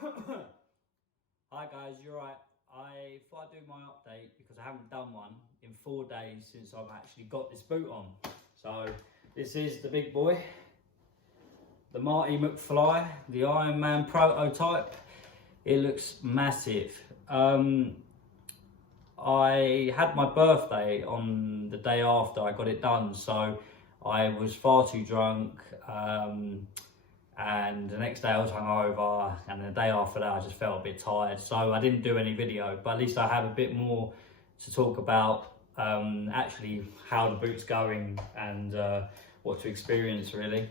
Hi guys, you're right. I thought I'd do my update because I haven't done one in 4 days since I've actually got this boot on. So this is the big boy, the Marty McFly, the Iron Man prototype. It looks massive. I had my birthday on the day after I got it done, so I was far too drunk. And the next day I was hungover, and the day after that I just felt a bit tired, so I didn't do any video, but at least I have a bit more to talk about actually how the boot's going and what to experience really.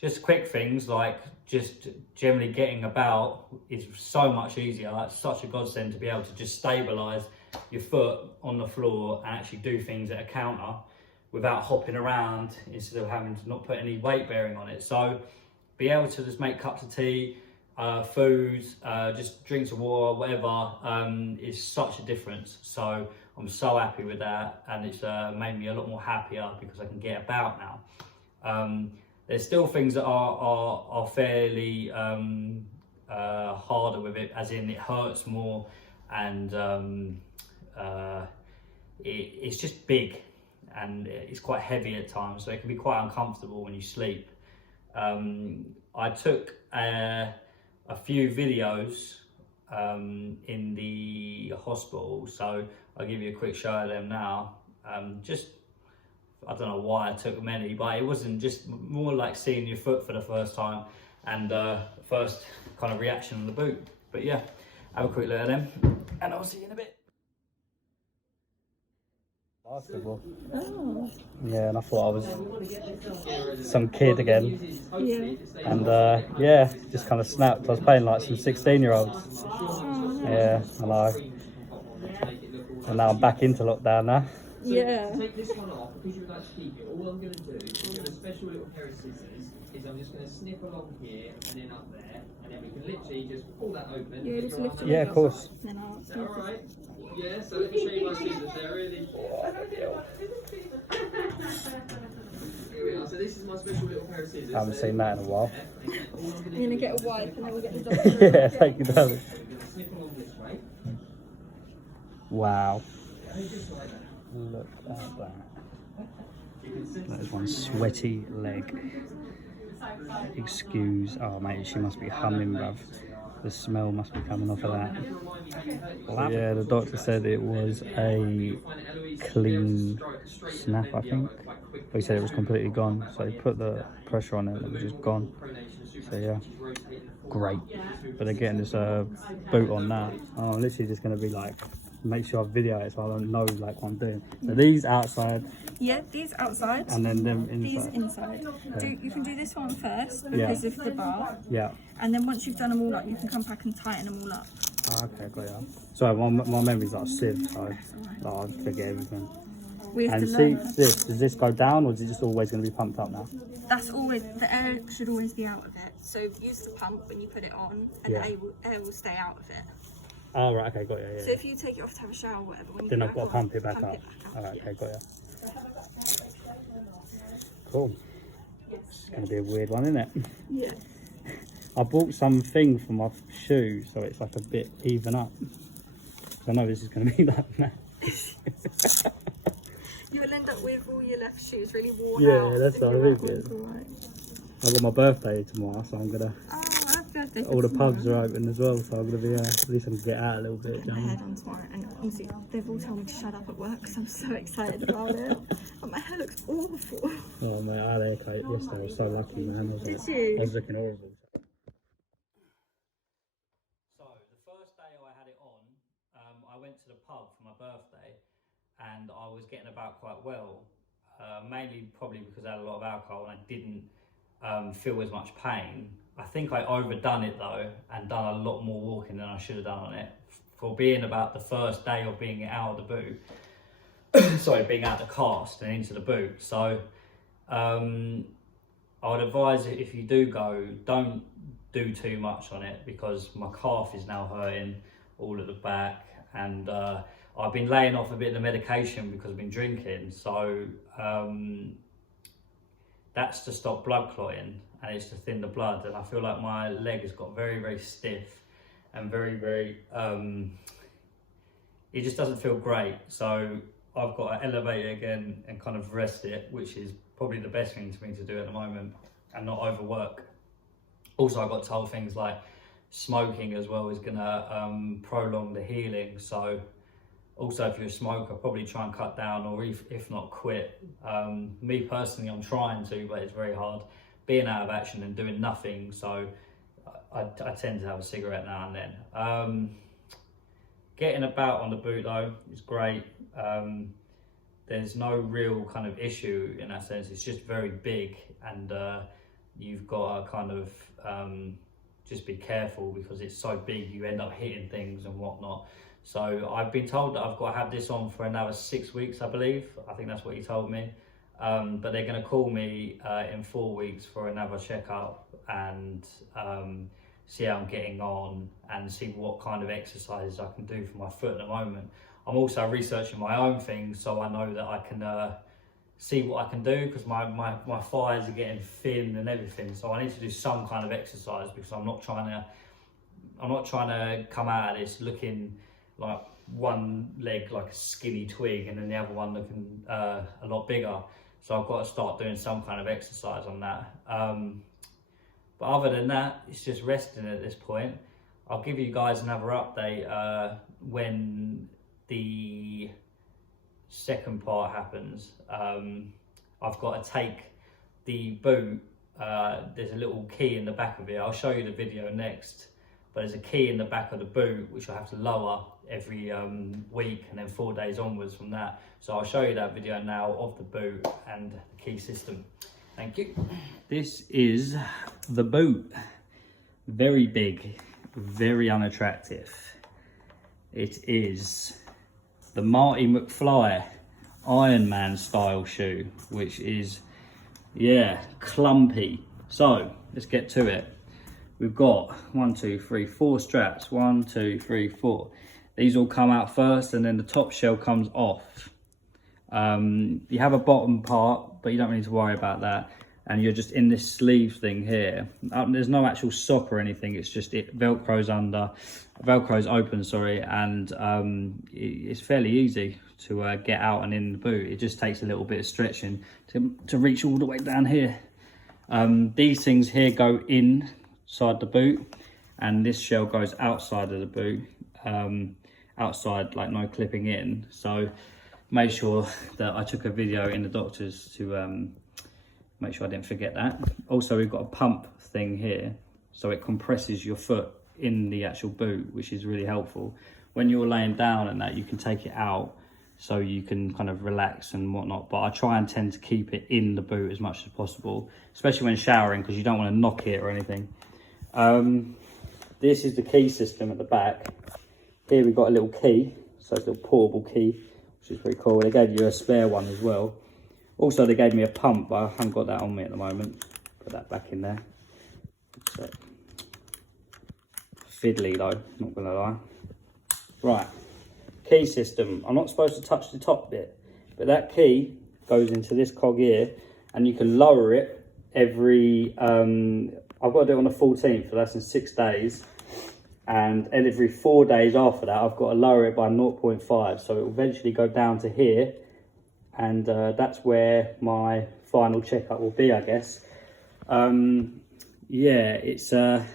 Just quick things like just generally getting about is so much easier. It's such a godsend to be able to just stabilise your foot on the floor and actually do things at a counter without hopping around instead of having to not put any weight bearing on it. So be able to just make cups of tea, food, just drinks of water, whatever, is such a difference. So I'm so happy with that, and it's made me a lot more happier because I can get about now. There's still things that are fairly harder with it, as in it hurts more, and it's just big. And it's quite heavy at times, so it can be quite uncomfortable when you sleep. I took a few videos in the hospital, so I'll give you a quick show of them now. I don't know why I took many, but it wasn't, just more like seeing your foot for the first time and first kind of reaction on the boot. But yeah, have a quick look at them, and I'll see you in a bit. Basketball. Oh. Yeah, and I thought I was some kid again. Yeah. And yeah, just kind of snapped. I was playing like some 16-year-olds. Oh, yeah, I know. And now I'm back into lockdown now. Yeah. Take this one off because you would like to keep it. All I'm going to do is give a special little pair of scissors. I'm just going to snip along here and then up there, and then we can literally just pull that open. Yeah, just lift it. Yeah, of course. Alright. Yeah, so let me show you my scissors. They're really. Here we are. So this is my special little pair of scissors. I haven't seen that in a while. I'm going to get a wipe and then we'll get the doctor. Yeah, thank you, darling. We're going to snip along this way. Wow. Just like that. Look at that. That is one sweaty leg. Excuse. Oh, mate, she must be humming, bruv. The smell must be coming off of that. Well, yeah, the doctor said it was a clean snap, I think. But he said it was completely gone. So he put the pressure on it and it was just gone. So yeah, great. But they're getting this boot on now. I'm literally just going to be like, make sure I video it so I don't know like what I'm doing. So these outside. Yeah, these outside. And then them inside. These inside. Yeah. You can do this one first because of the bar. Yeah. And then once you've done them all up, you can come back and tighten them all up. Oh, okay, got ya. Sorry, my memory's like a sieve, so I forget everything. We have and to see learn. this, does this go down or is it just always going to be pumped up now? That's always, the air should always be out of it. So use the pump when you put it on and the air will stay out of it. Oh, right, okay, got ya, yeah. So if you take it off to have a shower or whatever, when you then I've got to pump it back up. Alright, okay, got ya. Cool. It's going to be a weird one, isn't it? Yeah. I bought something for my shoe so it's like a bit even up. So I know this is going to be like that. You'll end up with all your left shoes really worn Yeah, out. that's what I think. I've got my birthday tomorrow, so I'm going to... All the pubs are open as well, so I'm going to be, at least I can get out a little bit. Put my hair done tomorrow, and honestly, they've all told me to shut up at work because I'm so excited about it. But my hair looks awful. Oh mate, I had a haircut yesterday, I was so lucky, man. Did you? I was looking horrible. So the first day I had it on, I went to the pub for my birthday, and I was getting about quite well, mainly probably because I had a lot of alcohol and I didn't feel as much pain. I think I overdone it though and done a lot more walking than I should have done on it for being about the first day of being out of the boot. Sorry, being out the cast and into the boot. So I would advise if you do go, don't do too much on it because my calf is now hurting all at the back, and I've been laying off a bit of the medication because I've been drinking. So that's to stop blood clotting, and it's to thin the blood. And I feel like my leg has got very, very stiff and very, very, it just doesn't feel great. So I've got to elevate it again and kind of rest it, which is probably the best thing for me to do at the moment and not overwork. Also, I got told things like smoking as well is gonna prolong the healing. So also, if you're a smoker, probably try and cut down, or if not quit. Me personally, I'm trying to, but it's very hard being out of action and doing nothing. So I tend to have a cigarette now and then. Getting about on the boot though is great. There's no real kind of issue in that sense. It's just very big, and you've got to kind of just be careful because it's so big. You end up hitting things and whatnot. So I've been told that I've got to have this on for another 6 weeks, I believe. I think that's what he told me. But they're going to call me in 4 weeks for another checkup and see how I'm getting on and see what kind of exercises I can do for my foot at the moment. I'm also researching my own things so I know that I can see what I can do, because my thighs are getting thin and everything. So I need to do some kind of exercise, because I'm not trying to come out of this looking like one leg like a skinny twig and then the other one looking a lot bigger. So I've got to start doing some kind of exercise on that. But other than that, it's just resting at this point. I'll give you guys another update when the second part happens. I've got to take the boot. There's a little key in the back of it. I'll show you the video next. But there's a key in the back of the boot which I have to lower every week, and then 4 days onwards from that. So I'll show you that video now of the boot and the key system. Thank you. This is the boot. Very big, very unattractive. It is the Marty McFly Iron Man style shoe, which is, yeah, clumpy. So let's get to it. We've got 4 straps. 1, 2, 3, 4. These all come out first, and then the top shell comes off. You have a bottom part, but you don't need to worry about that. And you're just in this sleeve thing here. There's no actual sock or anything. It's just it velcros open, sorry, and it's fairly easy to get out and in the boot. It just takes a little bit of stretching to reach all the way down here. These things here go inside the boot, and this shell goes outside of the boot, outside, like no clipping in. So make sure that I took a video in the doctor's to make sure I didn't forget that. Also, we've got a pump thing here, so it compresses your foot in the actual boot, which is really helpful. When you're laying down and that, you can take it out so you can kind of relax and whatnot, but I try and tend to keep it in the boot as much as possible, especially when showering, because you don't want to knock it or anything. This is the key system at the back. Here we've got a little key, so it's a little portable key, which is pretty cool. They gave you a spare one as well. Also, they gave me a pump, but I haven't got that on me at the moment. Put that back in there. So, fiddly though, not gonna lie. Right, key system. I'm not supposed to touch the top bit, but that key goes into this cog here, and you can lower it every, I've got to do it on the 14th, so that's in 6 days. And every 4 days after that, I've got to lower it by 0.5. So it will eventually go down to here. And that's where my final checkup will be, I guess. Yeah, it's a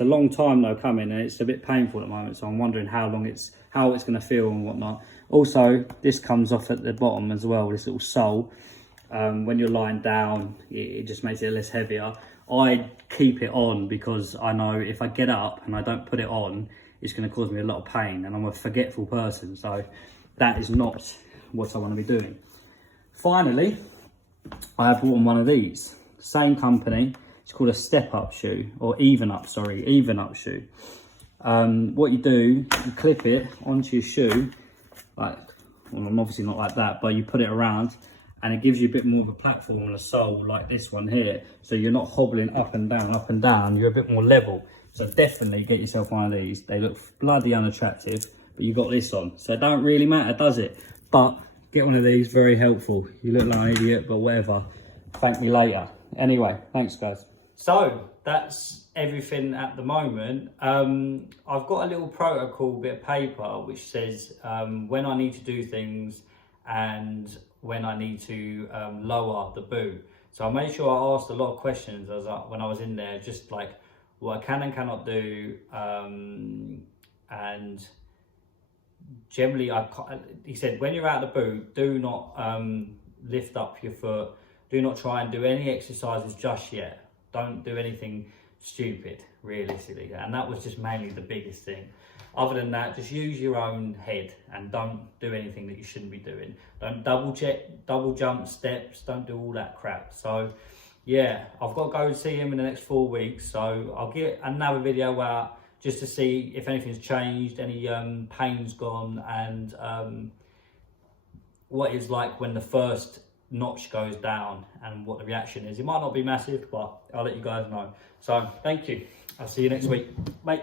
long time though coming, and it's a bit painful at the moment. So I'm wondering how it's going to feel and whatnot. Also, this comes off at the bottom as well, this little sole. When you're lying down, it just makes it less heavier. I keep it on because I know if I get up and I don't put it on, it's going to cause me a lot of pain, and I'm a forgetful person. So that is not what I want to be doing. Finally, I have bought one of these. Same company. It's called a step-up shoe, or even-up shoe. What you do, you clip it onto your shoe, like, well, I'm obviously not like that, but you put it around, and it gives you a bit more of a platform and a sole like this one here. So you're not hobbling up and down, you're a bit more level. So definitely get yourself one of these. They look bloody unattractive, but you got this on. So it don't really matter, does it? But get one of these, very helpful. You look like an idiot, but whatever. Thank me later. Anyway, thanks guys. So that's everything at the moment. I've got a little protocol bit of paper which says when I need to do things and when I need to lower the boot. So I made sure I asked a lot of questions when I was in there, just like what I can and cannot do, and generally he said when you're out of the boot, do not lift up your foot, do not try and do any exercises just yet. Don't do anything stupid, realistically. And that was just mainly the biggest thing. Other than that, just use your own head and don't do anything that you shouldn't be doing. Don't double jump steps, don't do all that crap. So yeah, I've got to go and see him in the next 4 weeks. So I'll get another video out just to see if anything's changed, any pain's gone, and what it's like when the first notch goes down and what the reaction is. It might not be massive, but I'll let you guys know. So thank you. I'll see you next week. Bye.